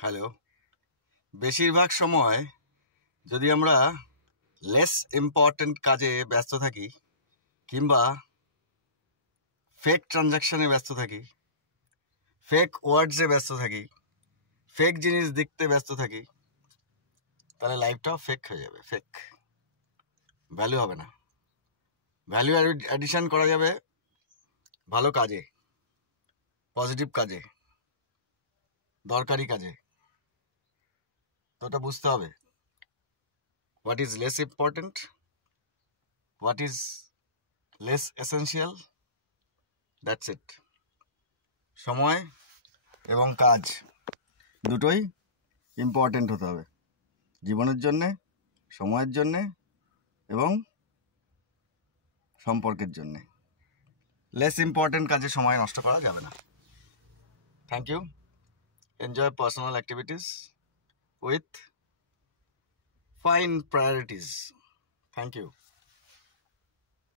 Hello. বেশিরভাগ সময় যদি আমরা লেস ইম্পর্ট্যান্ট কাজে ব্যস্ত থাকি কিংবা ফেক ট্রানজাকশানে ব্যস্ত থাকি, ফেক ওয়ার্ডসে ব্যস্ত থাকি, ফেক জিনিস দেখতে ব্যস্ত থাকি, তাহলে লাইফটাও ফেক হয়ে যাবে। ফেক ভ্যালু হবে না। ভ্যালু অ্যাডিশন করা যাবে ভালো কাজে, পজিটিভ কাজে, দরকারি কাজে। তো ওটা বুঝতে হবে what is less important, what is less essential. That's it. সময় এবং কাজ দুটোই ইম্পর্ট্যান্ট হতে হবে জীবনের জন্যে, সময়ের জন্যে এবং সম্পর্কের জন্যে। লেস ইম্পর্ট্যান্ট কাজে সময় নষ্ট করা যাবে না। Thank you. Enjoy personal activities with fine priorities. Thank you.